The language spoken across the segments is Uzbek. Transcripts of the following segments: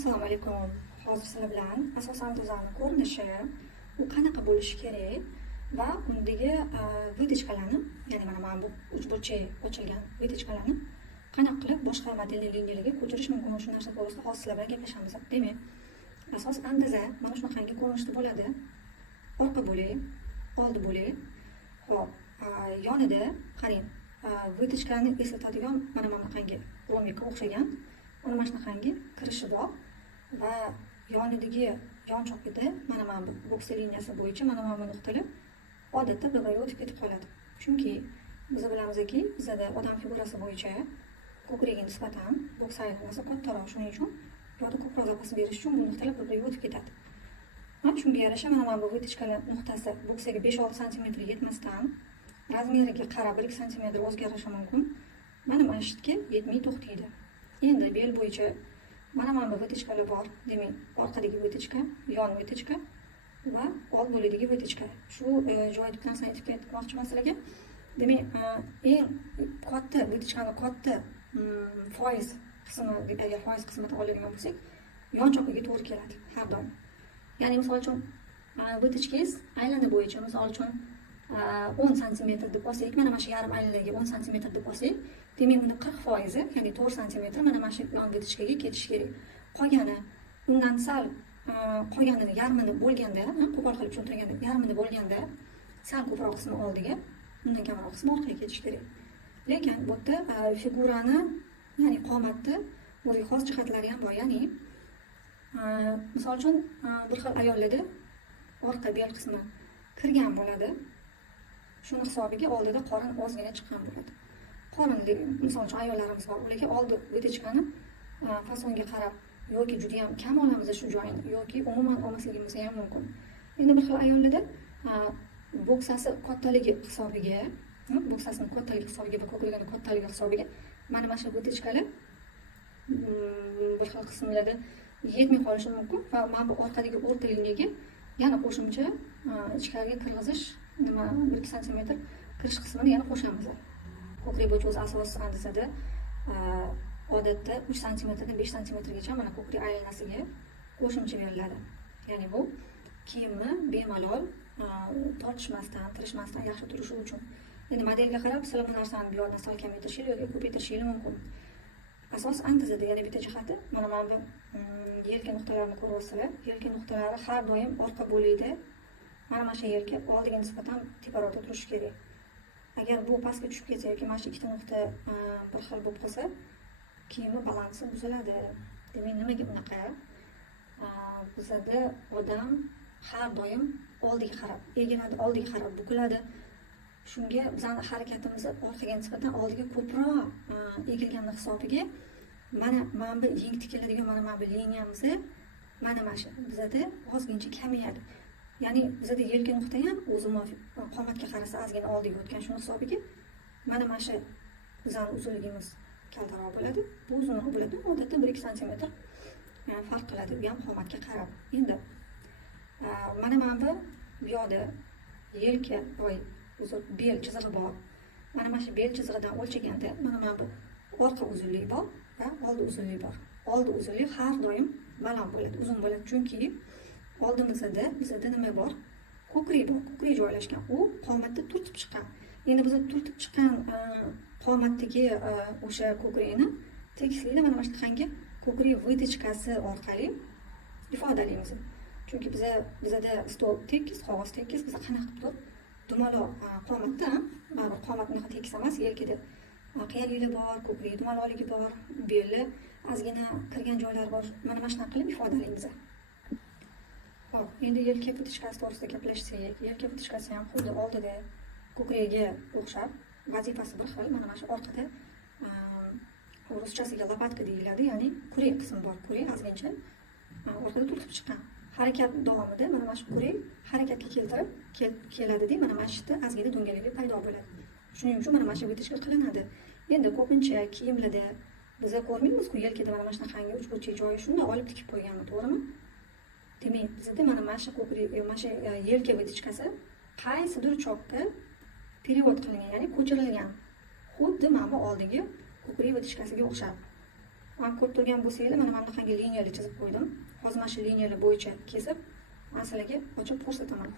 Assalomu alaykum. Hozir sizlar bilan asosan dizayni ko'rinishi, u qanaqa bo'lishi kerak va undagi vытачкаларni, ya'ni mana bu uchburchak ochilgan vытачкаларni qanaqa qilib boshqa modelli liniyalarga ko'chirish mumkin, shu narsa to'g'risida hozir sizlar bilan gaplashamiz. Demak, asos andiza mana shunaqangi ko'rinishda bo'ladi. Orqa bo'lik, oldi bo'lik. Xo'p, yonida qarang, vытачкаларni eslatadigan mana bunaqangi lomika o'xshagan mana shunaqangi kirishi bor va yonidagi yonchoqida mana bu boks liniyasi bo'yicha mana bu nuqtalar odatda bir-biriga o'tib ketib qoladi. Chunki biz bilamizki, bizda odam figurasi bo'yicha ko'kragiga nisbatan boks aylanmasi kattaroq, shuning uchun yo'lda ko'proq zapas berish uchun bu nuqtalar bir-biriga o'tib ketadi. Mana shunga yarasha mana bu vытачкаlar nuqtasi boksaga 5-6 sm yetmasdan razmeriga qarab 1 sm o'zgarishi mumkin. Mana shu yerga yetmay to'xtaydi. Endi bel bo'yicha mana bu vытачкаlar bor. Demak, orqadagi vытачка, yon vытачка va old bo'ligidagi vытачка. Shu joyda bitta narsani aytib ketmoqchiman sizlarga. Demak, eng katta vытачкаning katta foiz qismi, agar foiz qismini oladigan bo'lsak, yonchoqiga to'g'ri keladi har doim. Ya'ni misol uchun vытачкangiz aylana bo'yicha misol uchun 10 sm deb olsak, mana shu yarim aylanaga 10 sm deb olsak, demak uni 40%, ya'ni 4 sm mana shu yon vытачкаga ketishi kerak. Qolgani undan sal qolganini yarmini bo'lganda, qo'pol qilib tushuntirganda, yarmini bo'lganda sal ko'proq qismi oldiga, undan kamroq qismi orqaga ketishi kerak. Lekin bu yerda figurani, ya'ni qomatni o'ziga xos jihatlari ham bor. Ya'ni misol uchun bir xil ayollarda orqa bel qismi kirgan bo'ladi. Shuni hisobiga oldida qorin ozgina chiqqan bo'ladi. Qorinli misol uchun ayollarimiz bor, ularga oldi vытачкani fasonga qarab yoki juda ham kam olamiz shu joyini yoki umuman olmasligimiz ham mumkin. Endi bir xil ayollarda boksasi kattaligi hisobiga, boksasining kattaligi hisobiga va ko'kragining kattaligi hisobiga mana shu vытачкаlar bir xil qismlarda yetmay qolishi mumkin va mana bu orqadagi o'rta liniyaga yana qo'shimcha ichkariga kirg'izish 1 sm kirish qismini yana qo'shamiz. Ko'krak bo'yicha o'z asos andizada odatda 3 sm dan 5 sm gacha mana ko'krak aylanasiga qo'shimcha beriladi. Ya'ni bu kiyimni bemalol tortishmasdan, tirishmasdan yaxshi turishi uchun. Endi modelga qarab sizlar bu narsani bu yoqdan sal kamaytirish yoki ko'paytirish mumkin. Asos andizada yana bitta jihati, mana bu yelka nuqtalarini ko'ryapsizlar. Yelka nuqtalari har doim orqa bo'ligida mana shu yelka oldiga nisbatan teparoqda turishi kerak. Agar bu pastga tushib ketsa yoki mana shu ikkita nuqta bir xil bo'lib qolsa, kiyimni balansi buziladi. Demak, nimaga bunaqa? Bizda odam har doim oldiga qarab, egiladi, oldiga qarab bukiladi. Shunga bizning harakatimiz orqaga nisbatan oldiga ko'proq egilganlik hisobiga mana bu yeng tikiladigan mana bu liniyamiz mana shu bizda ozgincha kamayadi. Ya'ni bizda yelka nuqta ham o'zini qomatga qarasa ozgina oldiga o'tgan, shuni hisobiga mana shu bizning uzunligimiz kaltaroq bo'ladi. Bu uzunroq bo'ladi, odatda 1-2 sm farq qiladi, bu ham qomatga qarab. Endi mana bu yoqda yelka bel chizig'i bor. Mana shu bel chizig'idan o'lchaganda mana bu orqa uzunligi bor va oldi uzunligi bor. Oldi uzunligi har doim baland bo'ladi, uzun bo'ladi, chunki oldimizda bizda nima bor? Ko'krak bor, ko'krak joylashgan. U qomatni turtib chiqqan. Endi biz turtib chiqqan qomatdagi o'sha ko'krakni tekislikda mana shunaqangi ko'krak vытачкасы orqali ifodalaymiz. Chunki bizda stol tekis, qog'oz tekis, biz qanaqa qilib turib dumaloq qomatda, qomatni tekis emas, yelkada qiyaliklar bor, ko'krak dumaloqligi bor, belli ozgina kirgan joylar bor. Mana shunaqa qilib ifodalaymiz. Hop, endi yelka vытачкасы to'g'risida gaplashsak, yelka vытачкасы ham xuddi oldida ko'kragiga o'xshab, vazifasi bir xil. Mana shu orqada ruschasiga lopatka deyiladi, ya'ni kurak qismi bor, kurak ozgincha orqada turtib chiqqan. Harakat davomida mana shu kurak harakatga keltirib keladi-da, mana shu yerda ozgina do'ngaliklar paydo bo'ladi. Shuning uchun mana shu vытачка qilinadi. Endi ko'pincha kiyimlarda biz ko'rmaymiz-ku, yelkada mana shunaqangi uchburchak joyi shunday olib tikib qo'yganmi, to'g'rimi? Demak, bizda mana shu ko'krak, mana shu yelka vытачкасы qaysidir choqqa перевод qilingan, ya'ni ko'chirilgan. Xuddi mana bu oldingi ko'krak vытачкasiga o'xshab. mana ko'rib turgan bo'lsanglar, mana mana bunaqangi liniyalar chizib qo'ydim. Hozir mana shu liniyalar bo'yicha kesib, men sizlarga ochib ko'rsataman.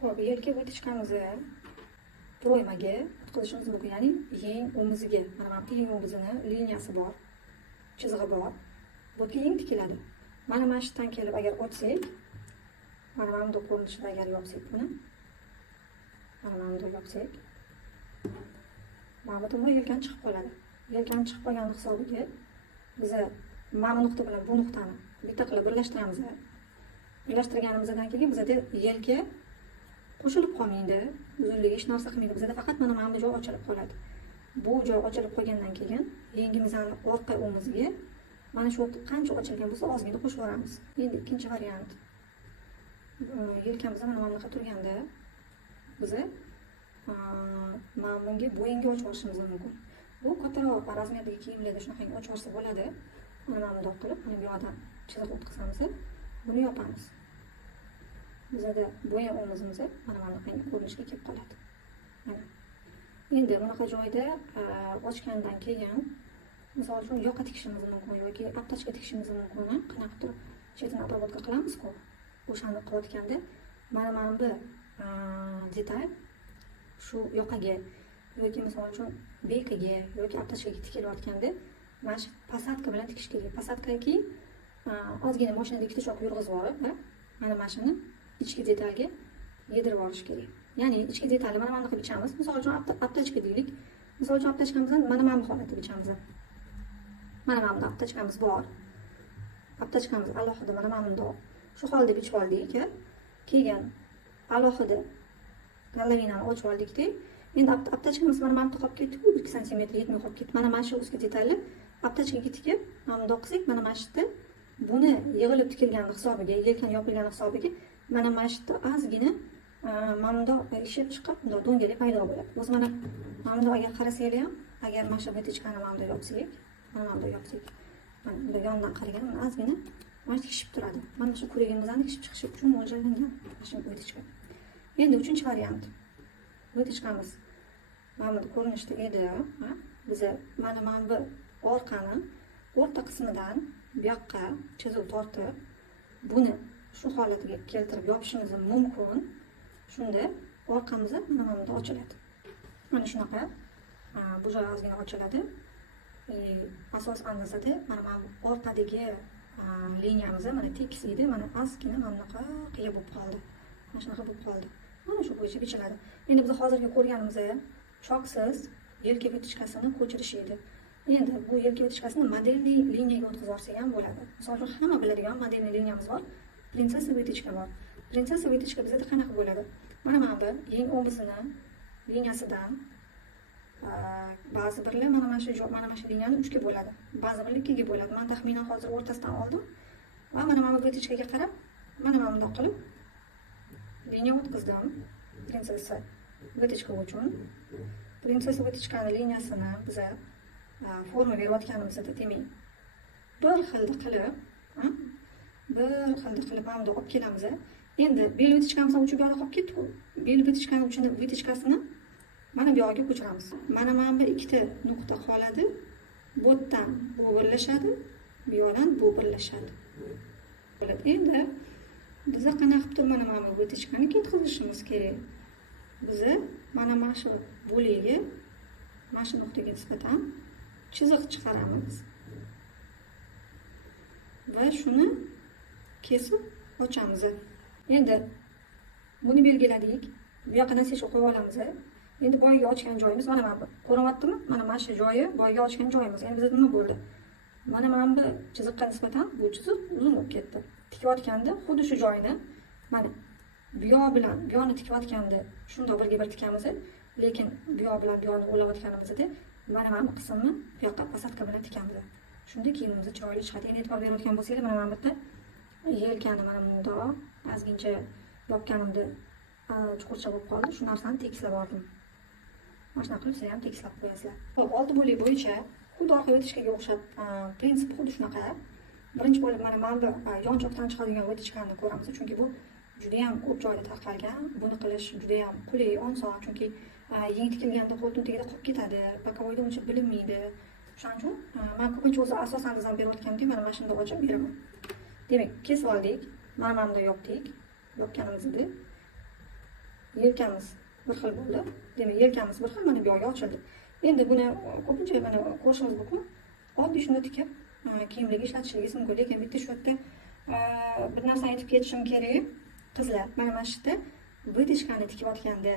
Xo'p, yelka o'tichkamizni proymaga o'tkazishimiz mumkin, ya'ni yeng o'miziga. Mana bu yeng o'mizini liniyasi bor, chizig'i bor. Bu yeng tikiladi. Mana mana shu yerdan kelib agar ochsak, mana mana bunday ko'rinishda agar yopsak buni, mana mana bunday yopsak, mana bu yelkan chiqib qoladi. Yelkan chiqib qolgan hisobiga biz mana bu nuqta bilan bu nuqtani bitta qilib birlashtiramiz. Birlashtirganimizdan keyin bizda yelka qo'shilib qolmaydi, uzunligi hech narsa qilmaydi. Bizda faqat mana mana bu joy ochilib qoladi. Bu joy ochilib qolgandan keyin yengimizning orqa o'miziga mana shu qancha ochilgan bo'lsa ozgina qo'shib yuboramiz. Endi ikkinchi variant. Yelkamiz mana bunaqa turganda biz mana bunga bo'yinga ochib yuborishimiz mumkin. Bu kattaroq razmerdagi kiyimlarda shunaqangi ochib yuborsa bo'ladi. Mana bundoq qilib, mana bu yoqdan chiziq o'tkazamiz, buni yopamiz. Bizda bo'yin o'mizimiz mana bunaqangi ko'rinishga kelib qoladi. Mana. Endi bunaqa joyda ochgandan keyin misol uchun yoqa tikishimiz mumkin yoki aptachka tikishimiz mumkin. Qanaqa turib chetini обработка qilamiz-ku. O'shani qilayotganda mana mana bu detal shu yoqaga yoki misol uchun bekiga yoki aptachkaga tikilayotganda mana shu posadka bilan tikish kerak. Posadkaki ozgina mashinada ikkita choq yurg'izib olib, mana mana shuni ichki detalga yedirib olish kerak. Ya'ni ichki detalni mana bunday qilib bichamiz. Misol uchun aptachka deylik. Misol uchun aptachkamizdan mana mana bu holatda bichamiz. Mana mana bu aptachkamiz bor. Aptachkamiz alohida mana mana bundoq shu holda bichib oldik. Keyin alohida galavinani ochib oldikda, endi aptachkamiz mana mana qolib ketdi, 2 sm yetmay qolib ketdi. Mana mana shu ustki detalni aptachkaga tikib, mana bundoq qilsak, mana mana shu yerda buni yig'ilib tikilgan hisobiga, yelkan yopilgan hisobiga mana mana shu yerda ozgina mana bundoq ishib chiqib, bundoq do'ngalik paydo bo'ladi. O'zi mana bundoq agar qarasanglar ham, agar mana shu betichkani mana bundoq yopsak, mana bundoq yopsak, mana bundoq yondan qaraganda ozgina mana tikishib turadi. Mana shu ko'ragimizdan tikishib chiqishi uchun mo'ljallangan mana shu betichka. Endi uchinchi variant. Betichkamiz mana bu ko'rinishda edi. Biz mana mana bu orqani o'rta qismidan bu yoqqa chiziq tortib, buni shu holatiga keltirib yopishimiz mumkin. Shunda orqamiz mana mana bunday ochiladi. Mana shunaqa bu joy ozgina ochiladi. Asos andasada mana mana orqadagi liniyamiz mana tekis edi, mana ozgina mana bunaqa qiya bo'lib qoldi. Mana shunaqa bo'lib qoldi. Mana shu bo'yicha bichiladi. Endi biz hozirgi ko'rganimiz choksiz yelka betichkasini ko'chirish edi. Endi bu yelka betichkasini modelli liniyaga o'tkazib olsak ham bo'ladi. Misol uchun hamma biladigan modelli liniyamiz bor. Prinsessa betichka bor. Prinsessa betichka bizda qanaqa bo'ladi? Mana mana bu yeng o'mizini liniyasidan ba'zi birlar mana mana shu liniyani 3 ga bo'ladi. Ba'zi birlar 2 ga bo'ladi. Men taxminan hozir o'rtasidan oldim va mana mana betichkaga qarab, mana mana bunday qilib liniya o'tkazdim. Prinsessa betichka uchun. Prinsessa betichkani liniyasini biz forma berayotganimizda demak, bir xilda qilib mana bunday olib kelamiz. Endi bel betichkamizni uchib yo'q qolib ketdi-ku. Bel betichkani uchini betichkasini mana bu yoqqa ko'chiramiz. Mana mana bu ikkita nuqta qoladi. Bu yerdan bu birlashadi, bu yoqdan bu birlashadi. Endi biz qanaqa qilib mana mana bu betichkani ketkazishimiz kerak. Biz mana shu bo'ligiga mana shu nuqtaga nisbatan chiziq chiqaramiz. Va shuni kesib ochamiz. Endi buni belgiladik. Bu yoqqa nasha qo'yib olamiz. Endi boyaga ochgan joyimiz mana bu. Ko'ryaptimi? Mana shu joyi boyaga ochgan joyimiz. Endi bizda nima bo'ldi? Mana bu chiziqqa nisbatan bu chiziq uzun bo'lib ketdi. Tikayotganda xuddi shu joyni mana bu yoq bilan bu yoqni tikayotganda shundoq birga bir tikamiz, lekin bu yoq bilan bu yoqni o'rlayotganimizda mana bu qismni bu yoqqa posadka bilan tikamiz. Shunda kiyimimiz chiroyli chiqadi. Endi e'tibor berayotgan bo'lsangiz, mana bu yerda yelkani mana bundoq ozgincha yopganimda chuqurcha bo'lib qoldi. Shu narsani tekislab oldim. Mana shunaqa qilib siz ham tekislab qo'yasizlar. Xo'p, oldi bo'lik bo'yicha xuddi orqa betichkaga o'xshab prinsip xuddi shunaqa. Birinchi bo'lib mana bu yonchoqdan chiqadigan betichkani ko'ramiz, chunki bu juda ham ko'p joyda tarqalgan. Buni qilish juda ham qulay, oson, chunki yeng tikilganda qo'ltin tagida qolib ketadi, bokovoyda uncha bilinmaydi. Shuning uchun men ko'pincha o'zi asosan dizayl berayotganimda mana mana shunday ochib beraman. Demak, kesib oldik. Mana bunday yopdik. Yopganimizda yelkamiz bir xil bo'ldi. Demak, yelkamiz bir xil, mana bu yoqqa ochildi. Endi buni ko'pincha mana ko'rishingiz mumkin. Oddiy shuni tikib kiyimlarga ishlatishingiz mumkin. Lekin bitta shu yerda bir narsani aytib ketishim kerak. Qizlar, mana mana shu yerda vытяжкani tikayotganda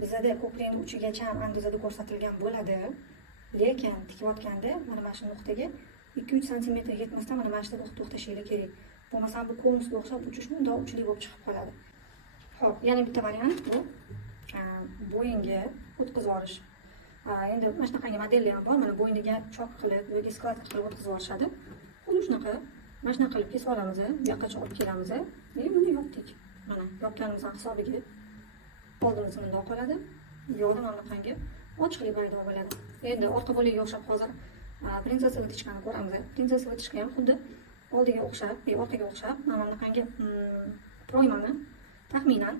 bizada ko'krakning uchigacha andozada ko'rsatilgan bo'ladi. Lekin tikayotganda mana mana shu nuqtaga 2-3 sm yetmasdan mana mana shu yerda to'xtashingiz kerak. Bo'lmasa bu konusga o'xshab uchish bundoq uchli bo'lib chiqib qoladi. Xo'p, yana bitta variant bu bo'yinga o'tkazib yuborish. Endi mana shunaqangi modellar ham bor. Mana bo'yniga choq qilib yoki sklat qilib o'tkazib yuborishadi. Xuddi shunaqa mana shunaqa qilib kesib olamiz, bu yoqqacha olib kelamiz. Buni yopdik. Mana yopganimizdan hisobiga oldimiz bundoq qoladi. Bu yoqda mana bunaqangi ochiqlik paydo bo'ladi. Endi orqa bo'lagiga o'xshab hozir prinsessa vытяжкani ko'ramiz. Prinsessa vытяжка ham xuddi oldiga o'xshab, orqaga o'xshab mana bunaqangi proymani taxminan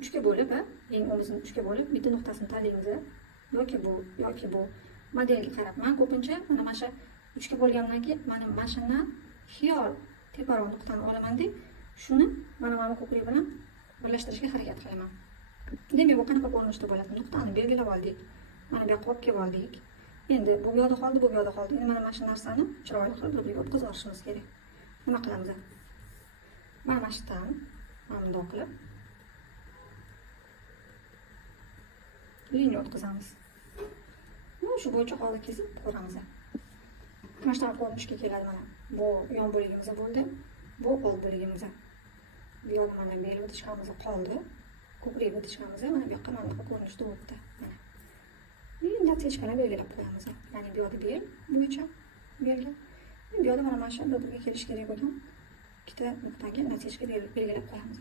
3 ga bo'lib, eng o'zini 3 ga bo'lib, bitta nuqtasini tanlaymiz. yoki bu modelga qarab men ko'pincha mana shu 3 ga bo'lgandan keyin mana mashina xiyol teparoq nuqtani olaman-da, shuni mana ko'krak bilan birlashtirishga harakat qilaman. Demak, bu qanaqa ko'rinishda bo'ladi? Nuqtani belgilab oldik. Mana bu yoqqa olib kelib oldik. Endi bu yoqda qoldi, bu yoqda qoldi. Endi mana shu narsani chiroyli qilib bir-biriga o'tkazib olishimiz kerak. Nima qilamiz? Mana shu yerdan bundoq qilib liniya o'tkazamiz. Mana shu bo'yicha hozir kesib ko'ramiz. Mana shu ko'rinishga keladi mana. Bu yon bo'ligimiz bo'ldi, bu old bo'ligimiz. Bu yoqda mana bel vытяжкamiz qoldi. Ko'krak vытяжкamiz mana bu yoqqa mana bu ko'rinishda o'tdi. Mana. Endi natijani belgilab qo'yamiz. Ya'ni bu yoqda bel bo'yicha belgi. Bu yoqda mana shu bir-biriga kelish kerak bo'lgan ikkita nuqtaga natijani belgilab qo'yamiz.